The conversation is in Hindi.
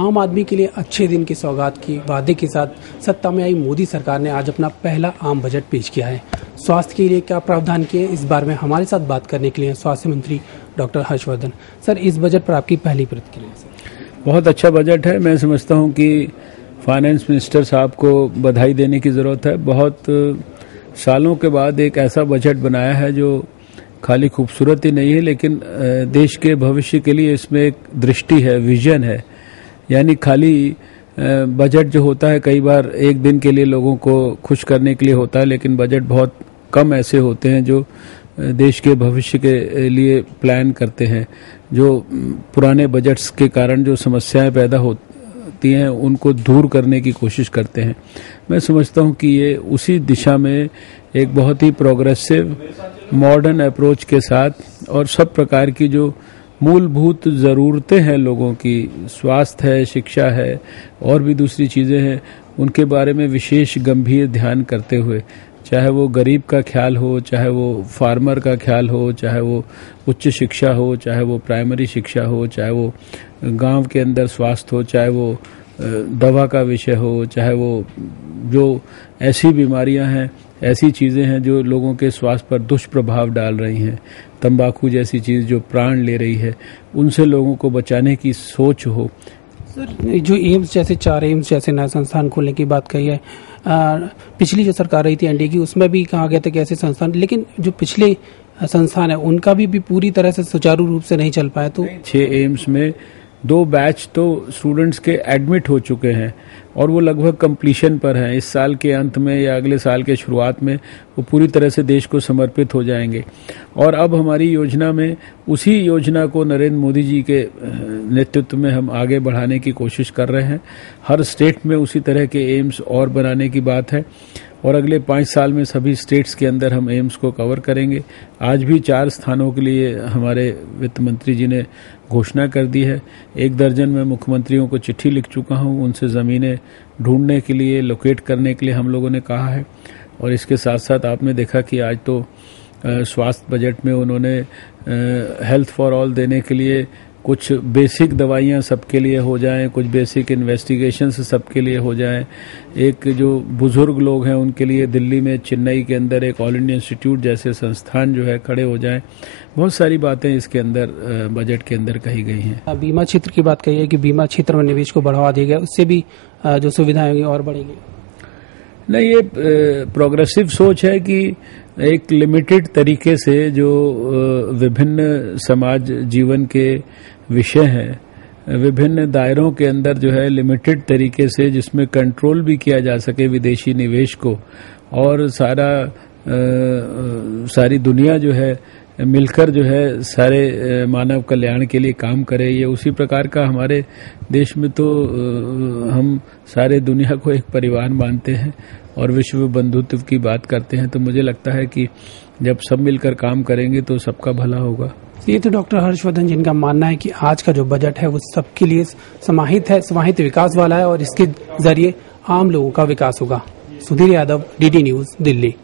आम आदमी के लिए अच्छे दिन की सौगात की वादे के साथ सत्ता में आई मोदी सरकार ने आज अपना पहला आम बजट पेश किया है। स्वास्थ्य के लिए क्या प्रावधान किए, इस बारे में हमारे साथ बात करने के लिए स्वास्थ्य मंत्री डॉक्टर हर्षवर्धन। सर, इस बजट पर आपकी पहली प्रतिक्रिया। बहुत अच्छा बजट है। मैं समझता हूं कि फाइनेंस मिनिस्टर साहब को बधाई देने की ज़रूरत है। बहुत सालों के बाद एक ऐसा बजट बनाया है जो खाली खूबसूरत ही नहीं है, लेकिन देश के भविष्य के लिए इसमें एक दृष्टि है, विजन है। यानी खाली बजट जो होता है कई बार एक दिन के लिए लोगों को खुश करने के लिए होता है, लेकिन बजट बहुत कम ऐसे होते हैं जो देश के भविष्य के लिए प्लान करते हैं। जो पुराने बजट्स के कारण जो समस्याएं पैदा होती हैं उनको दूर करने की कोशिश करते हैं। मैं समझता हूं कि ये उसी दिशा में एक बहुत ही प्रोग्रेसिव मॉडर्न अप्रोच के साथ और सब प्रकार की जो मूलभूत ज़रूरतें हैं लोगों की, स्वास्थ्य है, शिक्षा है और भी दूसरी चीज़ें हैं, उनके बारे में विशेष गंभीर ध्यान करते हुए, चाहे वो गरीब का ख्याल हो, चाहे वो फार्मर का ख्याल हो, चाहे वो उच्च शिक्षा हो, चाहे वो प्राइमरी शिक्षा हो, चाहे वो गांव के अंदर स्वास्थ्य हो, चाहे वो दवा का विषय हो, चाहे वो जो ऐसी बीमारियां हैं, ऐसी चीज़ें हैं जो लोगों के स्वास्थ्य पर दुष्प्रभाव डाल रही हैं, तंबाकू जैसी चीज़ जो प्राण ले रही है, उनसे लोगों को बचाने की सोच हो। सर, जो एम्स जैसे 4 एम्स जैसे नए संस्थान खोलने की बात कही है, पिछली जो सरकार रही थी एनडीए की, उसमें भी कहा गया था कि ऐसे संस्थान, लेकिन जो पिछले संस्थान है उनका भी पूरी तरह से सुचारू रूप से नहीं चल पाया। तो 6 एम्स में 2 बैच तो स्टूडेंट्स के एडमिट हो चुके हैं और वो लगभग कंप्लीशन पर हैं। इस साल के अंत में या अगले साल के शुरुआत में वो पूरी तरह से देश को समर्पित हो जाएंगे। और अब हमारी योजना में उसी योजना को नरेंद्र मोदी जी के नेतृत्व में हम आगे बढ़ाने की कोशिश कर रहे हैं। हर स्टेट में उसी तरह के एम्स और बनाने की बात है और अगले 5 साल में सभी स्टेट्स के अंदर हम एम्स को कवर करेंगे। आज भी 4 स्थानों के लिए हमारे वित्त मंत्री जी ने घोषणा कर दी है। 1 दर्जन में मुख्यमंत्रियों को चिट्ठी लिख चुका हूं, उनसे ज़मीनें ढूंढने के लिए, लोकेट करने के लिए हम लोगों ने कहा है। और इसके साथ साथ आपने देखा कि आज तो स्वास्थ्य बजट में उन्होंने हेल्थ फॉर ऑल देने के लिए कुछ बेसिक दवाइयां सबके लिए हो जाएं, कुछ बेसिक इन्वेस्टिगेशंस सबके लिए हो जाएं, एक जो बुजुर्ग लोग हैं उनके लिए दिल्ली में, चेन्नई के अंदर एक ऑल इंडिया इंस्टीट्यूट जैसे संस्थान जो है खड़े हो जाएं। बहुत सारी बातें इसके अंदर बजट के अंदर कही गई हैं। बीमा क्षेत्र की बात कही है कि बीमा क्षेत्र में निवेश को बढ़ावा दिया गया, उससे भी जो सुविधाएं होंगी और बढ़ेगी। नहीं, ये प्रोग्रेसिव सोच है कि एक लिमिटेड तरीके से जो विभिन्न समाज जीवन के विषय हैं, विभिन्न दायरों के अंदर जो है लिमिटेड तरीके से जिसमें कंट्रोल भी किया जा सके विदेशी निवेश को, और सारी दुनिया जो है मिलकर जो है सारे मानव कल्याण के लिए काम करे। ये उसी प्रकार का हमारे देश में तो हम सारे दुनिया को एक परिवार मानते हैं और विश्व बंधुत्व की बात करते हैं। तो मुझे लगता है कि जब सब मिलकर काम करेंगे तो सबका भला होगा। ये तो डॉक्टर हर्षवर्धन जिनका मानना है कि आज का जो बजट है वो सबके लिए समाहित है, समाहित विकास वाला है और इसके जरिए आम लोगों का विकास होगा। Sudhir Yadav, DD news, Delhi.